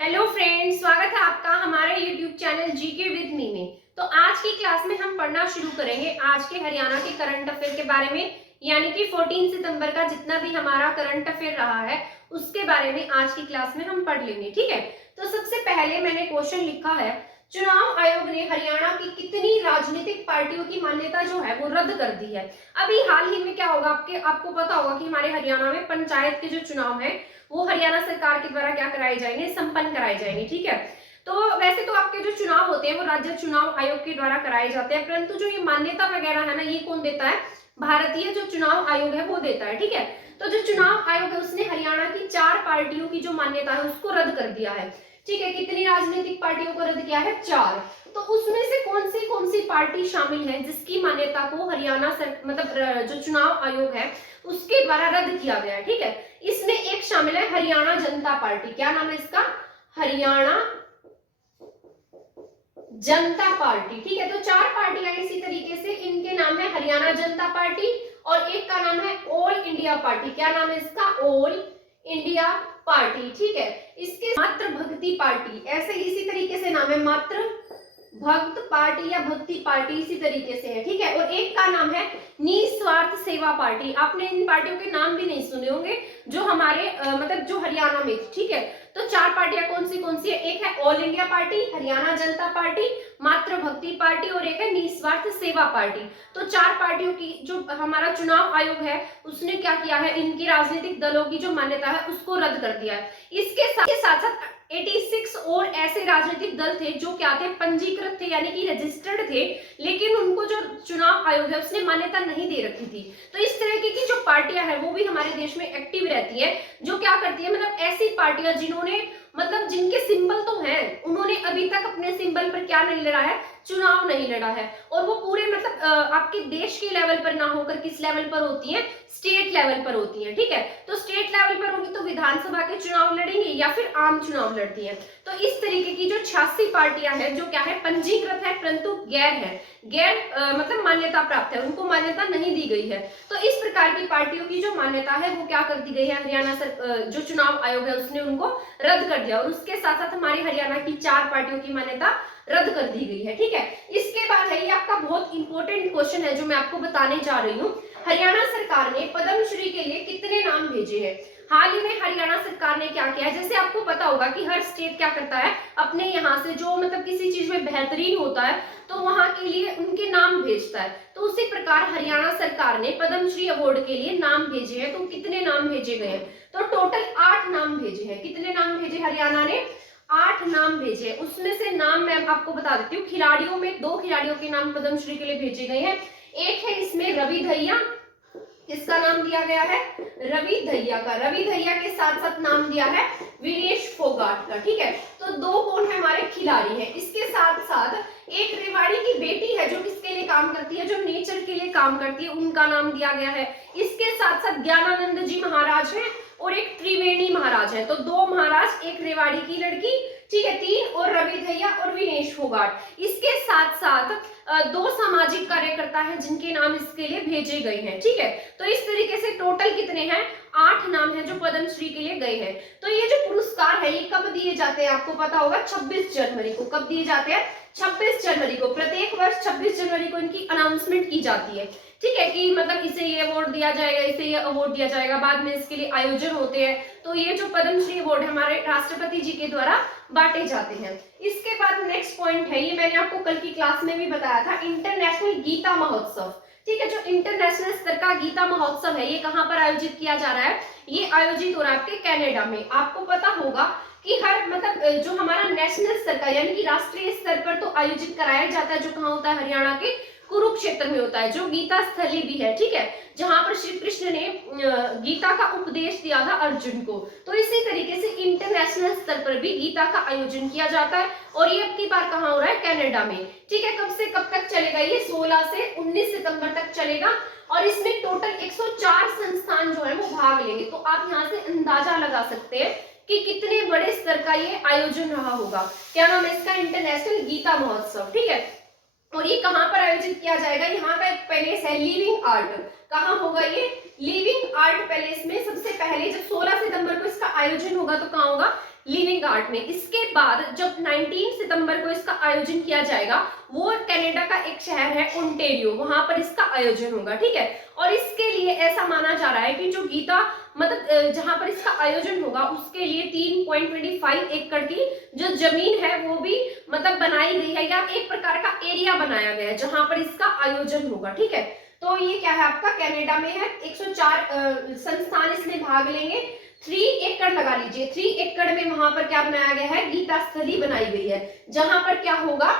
Hello friends, स्वागत है आपका हमारे YouTube channel GK with me में। तो आज की क्लास में हम पढ़ना शुरू करेंगे आज के हरियाणा के करंट अफेयर के बारे में, यानी कि 14 सितंबर का जितना भी हमारा करंट अफेयर रहा है उसके बारे में आज की क्लास में हम पढ़ लेंगे। ठीक है, तो सबसे पहले मैंने क्वेश्चन लिखा है, चुनाव आयोग ने हरियाणा की कितनी राजनीतिक पार्टियों की मान्यता जो है वो रद्द कर दी है। अभी हाल ही में क्या होगा, आपको पता होगा कि हमारे हरियाणा में पंचायत के जो चुनाव है वो हरियाणा सरकार के द्वारा क्या कराए जाएंगे, संपन्न कराए जाएंगे। ठीक है, तो वैसे तो आपके जो चुनाव होते हैं वो राज्य चुनाव आयोग के द्वारा कराए जाते हैं, परंतु जो ये मान्यता वगैरह है ना, ये कौन देता है? भारतीय जो चुनाव आयोग है वो देता है। ठीक है, तो जो चुनाव आयोग है उसने हरियाणा की 4 पार्टियों की जो मान्यता है उसको रद्द कर दिया है। ठीक है, कितनी राजनीतिक पार्टियों को रद्द किया है? 4। तो उसमें से कौन सी पार्टी शामिल है जिसकी मान्यता को हरियाणा मतलब जो चुनाव आयोग है उसके द्वारा रद्द किया गया है? ठीक है, इसमें एक शामिल है हरियाणा जनता पार्टी। क्या नाम है इसका? हरियाणा जनता पार्टी। ठीक है, तो 4 पार्टियां इसी तरीके से, इनके नाम है हरियाणा जनता पार्टी और एक का नाम है ऑल इंडिया पार्टी। क्या नाम है इसका? All India party. ठीक है, इसके मात्र भक्ति पार्टी, ऐसे इसी तरीके से नाम है, मात्र भक्त पार्टी या भक्ति पार्टी इसी तरीके से है। ठीक है, और एक का नाम है निस्वार्थ सेवा पार्टी। आपने इन पार्टियों के नाम भी नहीं सुने होंगे जो हमारे मतलब जो हरियाणा में थी। ठीक है, तो 4 पार्टियां कौन सी है? एक है ऑल इंडिया पार्टी, हरियाणा जनता पार्टी, मात्र भक्ति पार्टी और एक है निस्वार्थ सेवा पार्टी। तो 4 पार्टियों की जो हमारा चुनाव आयोग है उसने क्या किया है, इनकी राजनीतिक दलों की जो मान्यता है उसको रद्द कर दिया है। इसके साथ साथ 86 और ऐसे राजनीतिक दल थे जो क्या थे, पंजीकृत थे यानी कि रजिस्टर्ड थे, लेकिन उनको जो चुनाव आयोग है उसने मान्यता नहीं दे रखी थी। तो इस तरह की जो पार्टियां हैं वो भी हमारे देश में एक्टिव रहती है, जो क्या करती है, मतलब ऐसी पार्टियां जिन्होंने मतलब जिनके सिंबल तो हैं, उन्होंने अभी तक अपने सिंबल पर क्या नहीं लड़ा है, चुनाव नहीं लड़ा है। और वो पूरे मतलब आपके देश के लेवल पर ना होकर किस लेवल पर होती है, स्टेट लेवल पर होती है। ठीक है, तो स्टेट लेवल पर होगी तो विधानसभा के चुनाव लड़ेंगे या फिर आम चुनाव लड़ती है। तो इस तरीके की जो 86 पार्टियां हैं जो क्या है, पंजीकृत है परंतु गैर है, मतलब मान्यता प्राप्त है, उनको मान्यता नहीं दी गई है। तो इस प्रकार की पार्टियों की जो मान्यता है वो क्या कर दी गई है, हरियाणा जो चुनाव आयोग है उसने उनको रद्द कर दिया और उसके साथ साथ हमारी हरियाणा की 4 पार्टियों की मान्यता रद्द कर दी गई है। ठीक है, इसके बाद है, ये आपका बहुत इंपॉर्टेंट क्वेश्चन है जो मैं आपको बताने जा रही हूँ, हरियाणा सरकार ने पद्मश्री के लिए कितने नाम भेजे हैं? हाल ही में हरियाणा सरकार ने क्या किया है, जैसे आपको पता होगा कि हर स्टेट क्या करता है, अपने यहाँ से जो मतलब किसी चीज में बेहतरीन होता है तो वहां के लिए उनके नाम भेजता है। तो उसी प्रकार हरियाणा सरकार ने पद्मश्री अवार्ड के लिए नाम भेजे हैं। तो कितने नाम भेजे गए हैं? तो टोटल 8 नाम भेजे हैं। कितने नाम भेजे हरियाणा ने? 8 नाम भेजे। उसमें से नाम मैं आपको बता देती हूँ, खिलाड़ियों में 2 खिलाड़ियों के नाम पद्मश्री के लिए भेजे गए हैं। एक है इसमें रवि दहिया, किसका नाम दिया गया है? रवि दहिया का। रवि दहिया के साथ साथ नाम दिया है विनेश फोगाट का। ठीक है, तो 2 कौन है हमारे खिलाड़ी हैं। इसके साथ साथ एक रेवाड़ी की बेटी है जो किसके लिए काम करती है, जो नेचर के लिए काम करती है, उनका नाम दिया गया है। इसके साथ साथ ज्ञानानंद जी महाराज हैं और एक त्रिवेणी महाराज है। तो 2 महाराज, एक रेवाड़ी की लड़की, ठीक है, 3 और रवि दहिया और विनेश फोगाट। इसके साथ साथ 2 सामाजिक कार्यकर्ता हैं जिनके नाम इसके लिए भेजे गए हैं। ठीक है, तो इस तरीके से टोटल कितने हैं? 8 नाम हैं जो पद्मश्री के लिए गए हैं। तो ये जो पुरस्कार है ये कब दिए जाते हैं आपको पता होगा, 26 जनवरी को। कब दिए जाते हैं? 26 जनवरी को। प्रत्येक वर्ष 26 जनवरी को इनकी अनाउंसमेंट की जाती है। ठीक है, कि मतलब इसे ये अवार्ड दिया जाएगा, इसे ये अवार्ड दिया जाएगा, बाद में इसके लिए आयोजन होते हैं। तो ये जो पद्मश्री अवार्ड हमारे राष्ट्रपति जी के द्वारा बांटे जाते हैं। इसके बाद नेक्स्ट पॉइंट है, ये मैंने आपको कल की क्लास में भी बताया था, इंटरनेशनल गीता महोत्सव। ठीक है, जो इंटरनेशनल स्तर का गीता महोत्सव है ये कहाँ पर आयोजित किया जा रहा है? ये आयोजित हो रहा है आपके कनाडा में। आपको पता होगा कि हर मतलब जो हमारा नेशनल स्तर का यानी कि राष्ट्रीय स्तर पर तो आयोजित कराया जाता है, जो कहाँ होता है, हरियाणा के कुरुक्षेत्र में होता है, जो गीता स्थली भी है। ठीक है, जहां पर श्री कृष्ण ने गीता का उपदेश दिया था अर्जुन को। तो इसी तरीके से इंटरनेशनल स्तर पर भी गीता का आयोजन किया जाता है और ये अब की बार कहाँ हो रहा है? कनाडा में। ठीक है, कब से कब तक चलेगा? ये 16 से 19 सितंबर तक चलेगा और इसमें टोटल 104 संस्थान जो है वो भाग लेंगे। तो आप यहाँ से अंदाजा लगा सकते हैं कि कितने बड़े स्तर का ये आयोजन रहा होगा। क्या नाम है इसका? इंटरनेशनल गीता महोत्सव। ठीक है, और ये कहां पर आयोजित किया जाएगा? यहाँ का एक पैलेस है लिविंग आर्ट। कहाँ होगा ये? लिविंग आर्ट पैलेस में सबसे पहले, जब 16 सितंबर को इसका आयोजन होगा तो कहाँ होगा? लिविंग आर्ट में। इसके बाद जब 19 सितंबर को इसका आयोजन किया जाएगा, वो कनाडा का एक शहर है ओंटारियो, वहां पर इसका आयोजन होगा, ठीक है। और इसके लिए ऐसा माना जा रहा है कि जो गीता मतलब जहां पर इसका आयोजन होगा उसके लिए 3.25 एकड़ की जो जमीन है वो भी मतलब बनाई गई है, या एक प्रकार का एरिया बनाया गया है जहां पर इसका आयोजन होगा, ठीक है। तो ये क्या है आपका कनाडा में है, 104 संस्थान इसमें भाग लेंगे। 3 एकड़ लगा लीजिए, 3 एकड़ में वहां पर क्या बनाया गया है, गीता स्थली बनाई गई है, जहां पर क्या होगा,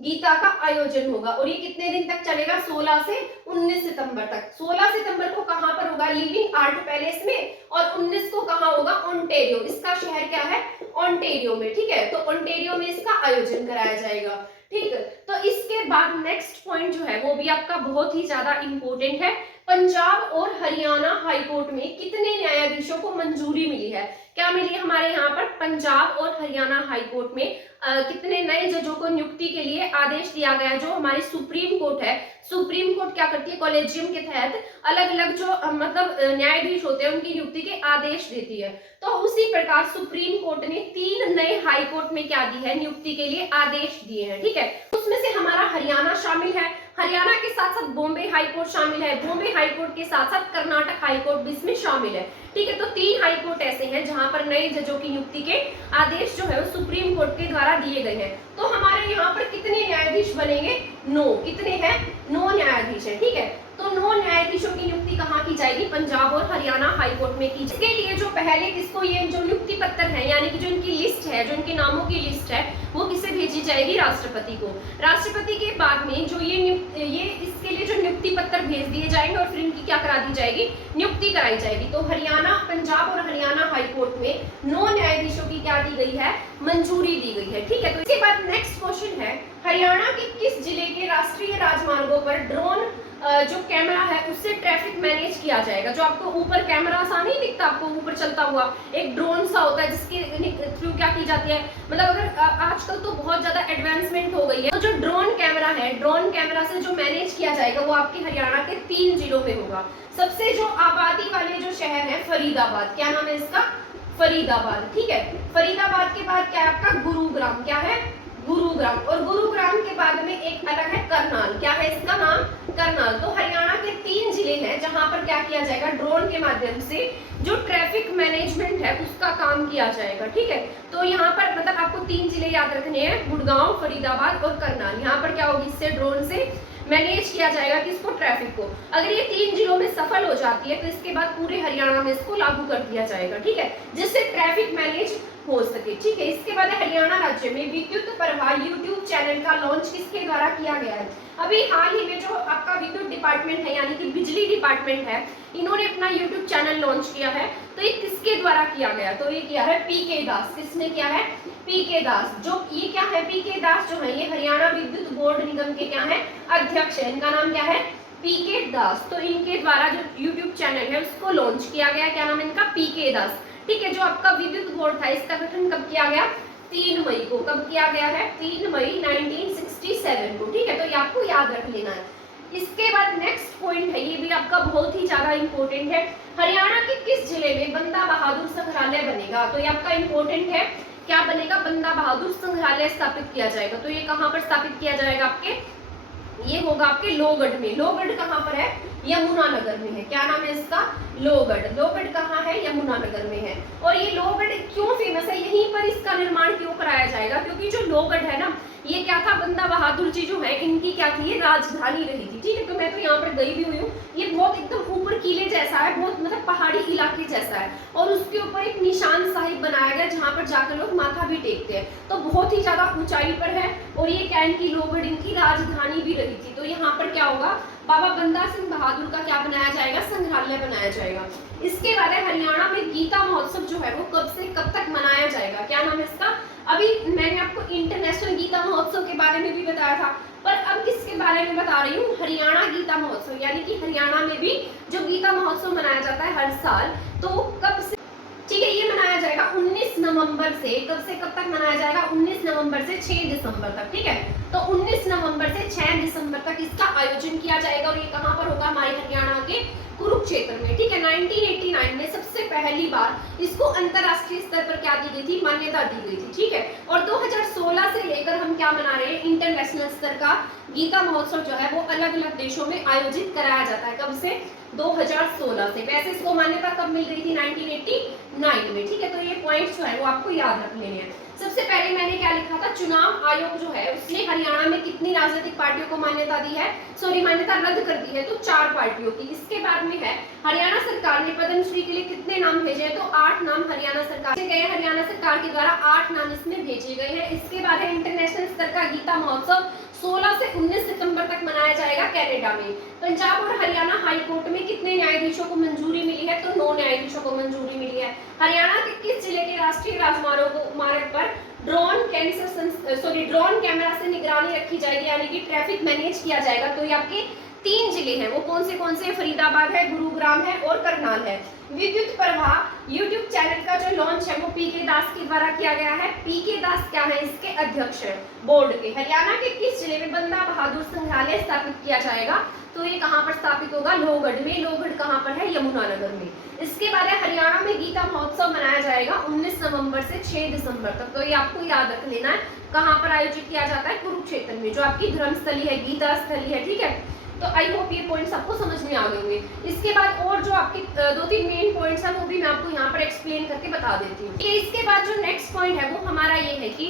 गीता का आयोजन होगा। और ये कितने दिन तक चलेगा, 16 से 19 सितंबर तक। 16 सितंबर को कहां पर होगा, लिविंग आर्ट पैलेस में, और 19 को कहां होगा, ओंटारियो, इसका शहर क्या है, ओंटारियो में, ठीक है। तो ओंटारियो में इसका आयोजन कराया जाएगा, ठीक है। तो इसके बाद नेक्स्ट पॉइंट जो है वो भी आपका बहुत ही ज्यादा इंपॉर्टेंट है। पंजाब और हरियाणा हाईकोर्ट में कितने न्यायाधीशों को मंजूरी मिली है, क्या मिली हमारे यहाँ पर, पंजाब और हरियाणा हाईकोर्ट में कितने नए जजों को नियुक्ति के लिए आदेश दिया गया है। जो हमारी सुप्रीम कोर्ट है, सुप्रीम कोर्ट क्या करती है, कॉलेजियम के तहत अलग अलग जो मतलब न्यायाधीश होते हैं उनकी नियुक्ति के आदेश देती है। तो उसी प्रकार सुप्रीम कोर्ट ने 3 नए हाई कोर्ट में क्या दी है, नियुक्ति के लिए आदेश दिए हैं, ठीक है। उसमें से हमारा हरियाणा शामिल है, हरियाणा के साथ साथ बॉम्बे हाई कोर्ट शामिल है, बॉम्बे हाई कोर्ट के साथ साथ कर्नाटक हाई कोर्ट भी इसमें शामिल है, ठीक है। तो 3 हाई कोर्ट ऐसे हैं जहां पर नए जजों की नियुक्ति के आदेश जो है वो सुप्रीम कोर्ट के द्वारा दिए गए हैं। तो हमारे यहाँ पर कितने न्यायाधीश बनेंगे, 9, कितने हैं, 9 न्यायाधीश है, ठीक है। तो 9 न्यायाधीशों की नियुक्ति कहाँ की जाएगी, पंजाब और हरियाणा हाईकोर्ट में की। इसके लिए जो पहले किसको ये जो नियुक्ति पत्र है, यानी कि जो इनकी लिस्ट है, जो इनके नामों की लिस्ट है, वो किसे भेजी जाएगी, राष्ट्रपति को। राष्ट्रपति के बाद में जो ये इसके लिए जो नियुक्ति पत्र भेज दिए जाएंगे और फिर इनकी क्या करा दी जाएगी, नियुक्ति कराई जाएगी। तो हरियाणा, पंजाब और हरियाणा हाईकोर्ट में 9 न्यायाधीशों की क्या दी गई है, मंजूरी दी गई है, ठीक है। तो इसके बाद नेक्स्ट क्वेश्चन है, हरियाणा के किस जिले के राष्ट्रीय राजमार्गों पर ड्रोन जो कैमरा है उससे ट्रैफिक मैनेज किया जाएगा। जो आपको ऊपर कैमरा सा नहीं दिखता, आपको ऊपर चलता हुआ एक ड्रोन सा होता है जिसके थ्रू क्या की जाती है, मतलब अगर आजकल तो बहुत ज्यादा एडवांसमेंट हो गई है, तो जो ड्रोन कैमरा है, ड्रोन कैमरा से जो मैनेज किया जाएगा वो आपके हरियाणा के 3 जिलों में होगा। सबसे जो आबादी वाले जो शहर है फरीदाबाद, क्या नाम है इसका, फरीदाबाद, ठीक है। फरीदाबाद के बाद क्या है आपका, गुरुग्राम, क्या है, गुरुग्राम। और गुरुग्राम के बाद में एक अलग है करनाल, क्या है इसका नाम, करनाल। तो हरियाणा के 3 जिले हैं जहां पर क्या किया जाएगा, ड्रोन के माध्यम से जो ट्रैफिक मैनेजमेंट है उसका काम किया जाएगा, ठीक है। तो यहाँ पर मतलब आपको 3 जिले याद रखने हैं, गुड़गांव, फरीदाबाद और करनाल। यहाँ पर क्या होगी, इससे ड्रोन से मैनेज किया जाएगा किसको, ट्रैफिक को। अगर ये 3 जिलों में सफल हो जाती है तो इसके बाद पूरे हरियाणा में इसको लागू कर दिया जाएगा, ठीक है, जिससे ट्रैफिक मैनेज हो सके, ठीक है। इसके बाद हरियाणा राज्य में विद्युत प्रवाह यूट्यूब चैनल का लॉन्च किसके द्वारा किया गया है। अभी हाल ही में जो आपका विद्युत डिपार्टमेंट है, यानी कि बिजली डिपार्टमेंट है, इन्होंने अपना यूट्यूब चैनल लॉन्च किया है। तो ये किसके द्वारा किया गया, तो ये किया है पीके दास। किसने किया है, पीके दास। जो ये क्या है, पीके दास जो है ये हरियाणा विद्युत बोर्ड निगम के क्या है, अध्यक्ष है। इनका नाम क्या है, पीके दास। तो इनके द्वारा जो यूट्यूब चैनल है उसको लॉन्च किया गया, क्या नाम है इनका, पीके दास, ठीक है। जो आपका विद्युत बोर्ड था इसका गठन कब किया गया, 3 मई को। कब किया गया है, 3 मई 1967 को, ठीक है। तो ये आपको याद रख लेना है। इसके बाद नेक्स्ट पॉइंट है, ये भी आपका बहुत ही ज्यादा इंपॉर्टेंट है, हरियाणा के किस जिले में बंदा बहादुर संग्रहालय बनेगा। तो ये आपका इंपॉर्टेंट है, क्या बनेगा, बंदा बहादुर संग्रहालय स्थापित किया जाएगा। तो ये कहाँ पर स्थापित किया जाएगा, आपके ये होगा आपके लोहगढ़ में। लोहगढ़ कहाँ पर है, यमुनानगर में है। क्या नाम है इसका, लोहगढ़। लोहगढ़ कहाँ है, यमुनानगर में है। और ये लोहगढ़ क्यों फेमस है, यहीं पर इसका निर्माण क्यों कराया जाएगा, क्योंकि जो लोहगढ़ है ना, ये क्या था, बंदा बहादुर जी जो है इनकी क्या थी, ये राजधानी रही थी, ठीक है। तो मैं तो यहाँ पर गई भी हुई हूँ, ये बहुत एकदम ऊपर किले जैसा है, बहुत मतलब पहाड़ी इलाके जैसा है, और उसके ऊपर एक निशान साहिब बनाया गया जहाँ पर जाकर लोग माथा भी टेकते हैं। तो बहुत ही ज्यादा ऊंचाई पर है, और ये क्या इनकी लोहगढ़ इनकी राजधानी भी रही थी। तो यहाँ पर क्या होगा, बाबा बंदा सिंह बहादुर का क्या बनाया जाएगा, संग्रहालय बनाया जाएगा। इसके बाद हरियाणा में गीता महोत्सव जो है वो कब से कब तक मनाया जाएगा, क्या नाम है इसका। अभी मैंने आपको इंटरनेशनल गीता महोत्सव के बारे में भी बताया था, पर अब किसके बारे में बता रही हूँ, हरियाणा गीता महोत्सव, यानी कि हरियाणा में भी जो गीता महोत्सव मनाया जाता है हर साल, तो कब से ठीक है, ये मनाया जाएगा 19 नवंबर से, कब से कब तक मनाया जाएगा, 19 नवंबर से 6 दिसंबर तक। ठीक है, तो 19 नवंबर से 6 दिसंबर तक इसका आयोजन किया जाएगा और ये कहां पर होगा, हमारे हरियाणा के कुरुक्षेत्र में। ठीक है, 1989 में सबसे पहली बार इसको अंतरराष्ट्रीय स्तर पर क्या दी गई थी, मान्यता दी गई थी। ठीक है, और 2016 से लेकर हम क्या मना रहे हैं, इंटरनेशनल स्तर का गीता महोत्सव जो है वो अलग अलग देशों में आयोजित कराया जाता है। कब से, 2016 से। वैसे इसको मान्यता कब मिल गई थी, 1989 में। ठीक है, तो ये पॉइंट्स जो है वो आपको याद रख लेने हैं। सबसे पहले मैंने क्या लिखा था, चुनाव आयोग जो है उसने हरियाणा में कितनी राजनीतिक पार्टियों को मान्यता दी है, सॉरी मान्यता रद्द कर दी है, तो 4 पार्टियों की। इसके बाद में है हरियाणा सरकार ने पद्मश्री के लिए कितने नाम भेजे, तो 8 नाम हरियाणा सरकार से गए, हरियाणा सरकार के द्वारा 8 नाम इसमें भेजे गए हैं। इसके बाद है इंटरनेशनल स्तर का गीता महोत्सव 16 से 19 सितंबर तक मनाया जाएगा कनाडा में। पंजाब और हरियाणा हाई कोर्ट में कितने न्यायाधीशों को मंजूरी मिली है, तो 9 न्यायाधीशों को मंजूरी मिली है। हरियाणा के किस जिले के राष्ट्रीय राजमार्ग पर ड्रोन कैमरा से निगरानी रखी जाएगी, यानी कि ट्रैफिक मैनेज किया जाएगा। तो ये आपके 3 जिले हैं, वो कौन से, फरीदाबाद है, गुरुग्राम है और करनाल है। विद्युत प्रवाह यूट्यूब चैनल का जो लॉन्च है वो पीके दास के द्वारा किया गया है। पीके दास क्या है, इसके अध्यक्ष हैं बोर्ड के। हरियाणा के किस जिले में बंदा बहादुर संग्रहालय स्थापित किया जाएगा, तो ये कहां पर स्थापित होगा, लोहगढ़ में। लोहगढ़ कहां पर है, यमुनानगर में। इसके बाद है हरियाणा में गीता महोत्सव मनाया जाएगा 19 नवंबर से 6 दिसंबर तक। तो ये आपको याद रख लेना है, कहां पर आयोजित किया जाता है, कुरुक्षेत्र में, जो आपकी धर्मस्थली है, गीता स्थली है। ठीक है, तो आई होप ये पॉइंट्स आपको समझ में आ गए होंगे। इसके बाद और जो आपके 2-3 मेन पॉइंट्स हैं वो भी मैं आपको यहाँ पर एक्सप्लेन करके बता देती हूँ। इसके बाद जो नेक्स्ट पॉइंट है वो हमारा ये है कि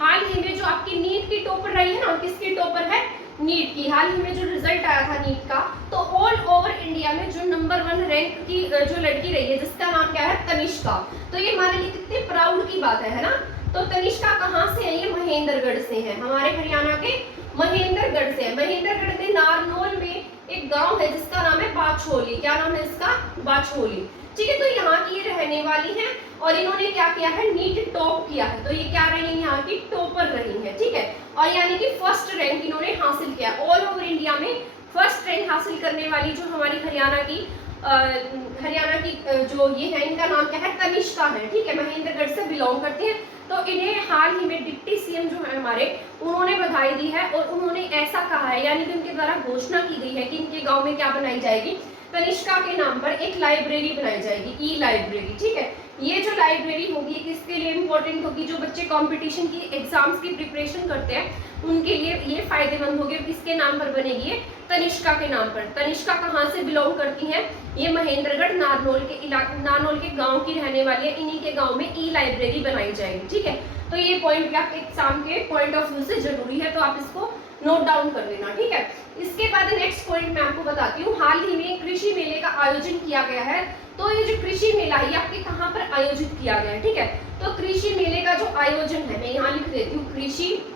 हाल ही में जो आपकी नीट की टॉपर रही है ना, किसकी टॉपर है, नीट की। हाल ही में जो रिजल्ट आया था नीट का, तो ऑल ओवर इंडिया में जो नंबर 1 रैंक की जो लड़की रही है, जिसका नाम क्या है, तनिष्का। तो ये हमारे लिए कितने प्राउड की बात है ना। तो तनिष्का कहाँ से है, ये महेंद्रगढ़ से है, हमारे हरियाणा के महेंद्रगढ़ से है। महेंद्रगढ़ में नारनौल में एक गांव है जिसका नाम है बाछोली। क्या नाम है इसका, बाछोली। ठीक है, तो यहाँ की ये रहने वाली हैं और इन्होंने क्या किया है, नीट टॉप किया है। तो ये क्या रही है, यहाँ की टॉपर रही है। ठीक है, और यानी कि फर्स्ट रैंक इन्होंने हासिल किया। ऑल ओवर इंडिया में फर्स्ट रैंक हासिल करने वाली जो हमारी हरियाणा की जो ये है, इनका नाम क्या है, तनिष्का है। ठीक है, महेंद्रगढ़ से बिलोंग करती है। तो इन्हें हाल ही में डिप्टी सीएम जो है हमारे, उन्होंने बधाई दी है और उन्होंने ऐसा कहा है, यानी कि उनके द्वारा घोषणा की गई है कि इनके गांव में क्या बनाई जाएगी, तनिष्का के नाम पर एक लाइब्रेरी बनाई जाएगी, ई लाइब्रेरी। ठीक है, ये जो लाइब्रेरी होगी किसके लिए इम्पोर्टेंट होगी, जो बच्चे कंपटीशन की एग्जाम्स की प्रिपरेशन करते हैं उनके लिए ये फायदेमंद होगी। किसके नाम पर बनेगी, ये तनिष्का के नाम पर। तनिष्का कहाँ से बिलोंग करती हैं, ये महेंद्रगढ़ नारनौल के गांव की रहने वाली है। इन्हीं के गांव में ई लाइब्रेरी बनाई जाएगी। ठीक है, तो ये पॉइंट भी आपके एग्जाम के पॉइंट ऑफ व्यू से जरूरी है, तो आप इसको नोट डाउन कर लेना। ठीक है, इसके बाद नेक्स्ट पॉइंट मैं आपको बताती हूँ। हाल ही में कृषि मेले का आयोजन किया गया है। तो ये जो कृषि मेला है, आपके कहाँ पर आयोजित किया गया है। ठीक है, तो कृषि मेले का जो आयोजन है, मैं यहाँ लिख देती हूँ, कृषि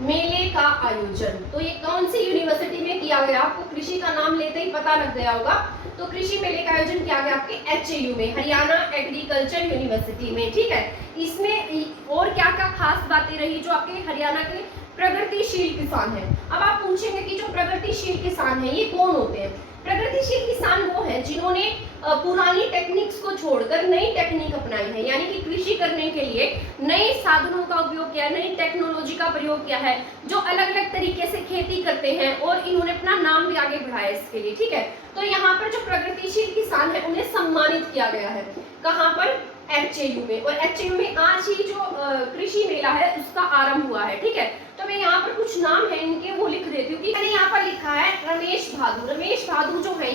मेले का आयोजन। तो ये कौन सी यूनिवर्सिटी में किया गया, आपको कृषि का नाम लेते ही पता लग गया होगा। तो कृषि मेले का आयोजन किया गया आपके HAU में, हरियाणा एग्रीकल्चर यूनिवर्सिटी में। ठीक है, इसमें और क्या क्या खास बातें रही, जो आपके हरियाणा के प्रगतिशील किसान हैं। अब आप पूछेंगे कि जो प्रगतिशील किसान हैं ये कौन होते हैं। प्रगतिशील किसान वो हैं जिन्होंने पुरानी टेक्निक्स को छोड़कर नई टेक्निक अपनाई है, यानी कि कृषि करने के लिए नए साधनों का उपयोग किया है, नई टेक्नोलॉजी का प्रयोग किया है, जो अलग अलग तरीके से खेती करते हैं और इन्होंने अपना नाम भी आगे बढ़ाया इसके लिए। ठीक है, तो यहाँ पर जो प्रगतिशील किसान है उन्हें सम्मानित किया गया है, कहाँ पर, HAU में। और HAU में आज ही जो कृषि मेला है उसका आरंभ हुआ है। ठीक है, तो मैं यहाँ पर कुछ नाम है इनके वो लिख देती हूँ कि मैंने यहाँ पर लिखा है रमेश भादु। रमेश भादु जो है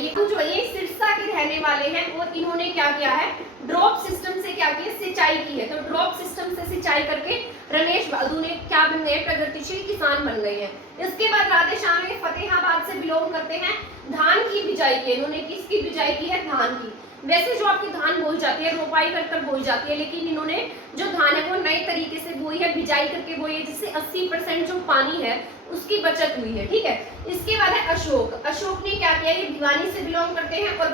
ये सिरसा के रहने वाले हैं और इन्होंने क्या किया है, ड्रॉप सिस्टम से क्या किया, सिंचाई की है। तो ड्रॉप सिस्टम से सिंचाई करके रमेश भादु ने क्या बन गए, प्रगतिशील किसान बन गए हैं। इसके बाद राधेश्याम ये फतेहाबाद से बिलोंग करते हैं। धान की बिजाई की, इन्होंने किसकी बिजाई की है, धान की। वैसे जो आपकी धान बोई जाती है, रोपाई कर बोई जाती है, लेकिन इन्होंने जो धान है वो नए तरीके से बोई है, बिजाई करके बोई है, जिससे 80% जो पानी है उसकी बचत हुई है। ठीक है, इसके बाद है अशोक। अशोक ने क्या किया, ये भिवानी से बिलोंग करते हैं और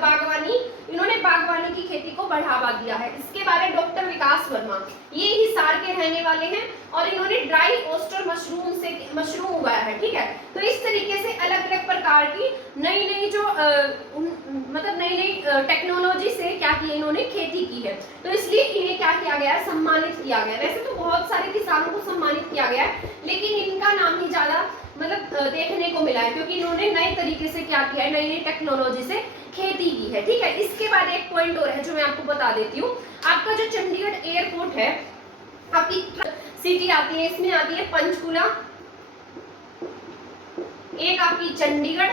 इन्होंने बागवानी की खेती को बढ़ावा दिया है। इसके बाद है डॉक्टर विकास वर्मा, ये हिसार के रहने वाले हैं और इन्होंने ड्राई ओस्टर मशरूम उगाया है, ठीक है। तो इस तरीके से अलग अलग प्रकार की नई नई जो मतलब नई नई टेक्नोलॉजी से क्या की इन्होंने खेती की है, तो इसलिए इन्हें क्या किया गया है, सम्मानित किया गया है। वैसे तो बहुत सारे किसानों को सम्मानित किया गया है, लेकिन इनका नाम ही ज्यादा मतलब देखने को मिला है, क्योंकि इन्होंने नए तरीके से क्या किया है, नई नई टेक्नोलॉजी से खेती की है, ठीक है। इसके बाद एक पॉइंट और है जो मैं आपको बता देती हूँ। आपका जो चंडीगढ़ एयरपोर्ट है, आपकी सिटी आती है, इसमें आती है पंचकुला, एक आपकी चंडीगढ़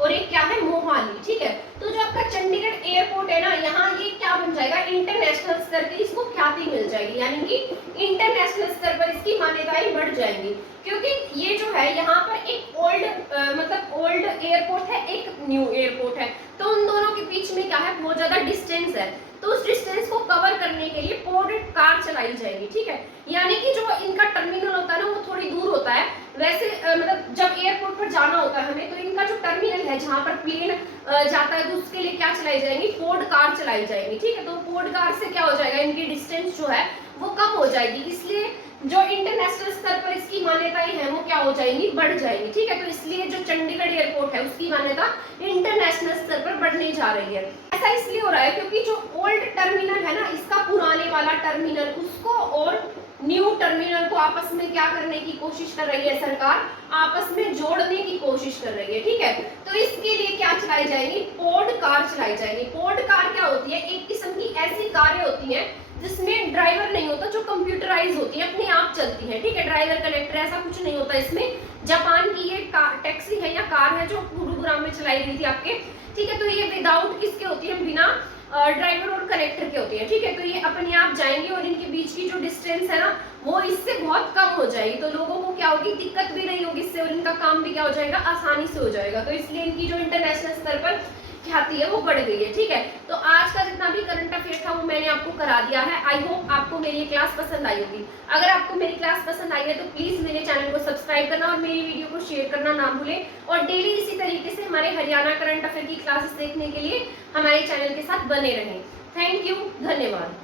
और एक क्या है, मोहाली, ठीक है। तो जो आपका चंडीगढ़ एयरपोर्ट है ना, यहाँ ये क्या बन जाएगा, इंटरनेशनल स्तर की इसको ख्याति मिल जाएगी, यानी कि इंटरनेशनल स्तर पर इसकी मान्यताएं बढ़ जाएंगी, क्योंकि ये जो है यहाँ पर एक ओल्ड एयरपोर्ट है, एक न्यू एयरपोर्ट है, तो उन दोनों के बीच में क्या है, बहुत ज्यादा डिस्टेंस है। तो उस डिस्टेंस को कवर करने के लिए पोर्टेड कार चलाई जाएगी, ठीक है। यानी कि जो इनका टर्मिनल होता है ना, वो थोड़ी दूर होता है। वैसे मतलब जब एयरपोर्ट पर जाना होता है हमें, तो इनका जो टर्मिनल है जहाँ पर प्लेन जाता है, तो उसके लिए क्या चलाई जाएंगी, पोर्ट कार चलाई जाएगी, ठीक है। तो पोर्ट कार से क्या हो जाएगा, इनकी डिस्टेंस जो है वो कम हो जाएगी, इसलिए जो इंटरनेशनल स्तर पर इसकी मान्यताएं हैं वो क्या हो जाएंगी, बढ़ जाएंगी, ठीक है। तो इसलिए जो चंडीगढ़ एयरपोर्ट है उसकी मान्यता इंटरनेशनल स्तर पर बढ़ने जा रही है। ऐसा इसलिए हो रहा है क्योंकि जो ओल्ड टर्मिनल है ना, इसका पुराने वाला टर्मिनल, उसको और न्यू टर्मिनल को आपस में क्या करने की कोशिश कर रही है सरकार, आपस में जोड़ने की कोशिश कर रही है, ठीक है। तो इसके लिए क्या चलाई जाएगी, पोर्ट कार चलाई जाएगी। पोर्ट कार क्या होती है, एक किस्म की ऐसी कारें होती हैं जिसमें ड्राइवर नहीं होता, जो कंप्यूटराइज होती है, अपने आप चलती है, ठीक है। ड्राइवर कनेक्टर ऐसा कुछ नहीं होता इसमें। जापान की ये टैक्सी है या कार है जो गुरुग्राम में चलाई गई थी आपके, ठीक है। तो ये विदाउट किसके होती है, बिना ड्राइवर और कनेक्टर के होती है, ठीक है। तो ये अपने आप जाएंगे और इनके बीच की जो डिस्टेंस है ना, वो इससे बहुत कम हो जाएगी, तो लोगों को क्या होगी, दिक्कत भी नहीं होगी इससे, और इनका काम भी क्या हो जाएगा, आसानी से हो जाएगा। तो इसलिए इनकी जो इंटरनेशनल स्तर पर ख्याति है वो बढ़ गई है, ठीक है। तो आज का जितना भी करंट अफेयर था वो मैंने आपको करा दिया है। आई होप आपको मेरी ये क्लास पसंद आई होगी। अगर आपको मेरी क्लास पसंद आई है तो प्लीज मेरे चैनल को सब्सक्राइब करना और मेरी वीडियो को शेयर करना ना भूलें, और डेली इसी तरीके से हमारे हरियाणा करंट अफेयर की क्लासेस देखने के लिए हमारे चैनल के साथ बने रहें। थैंक यू, धन्यवाद।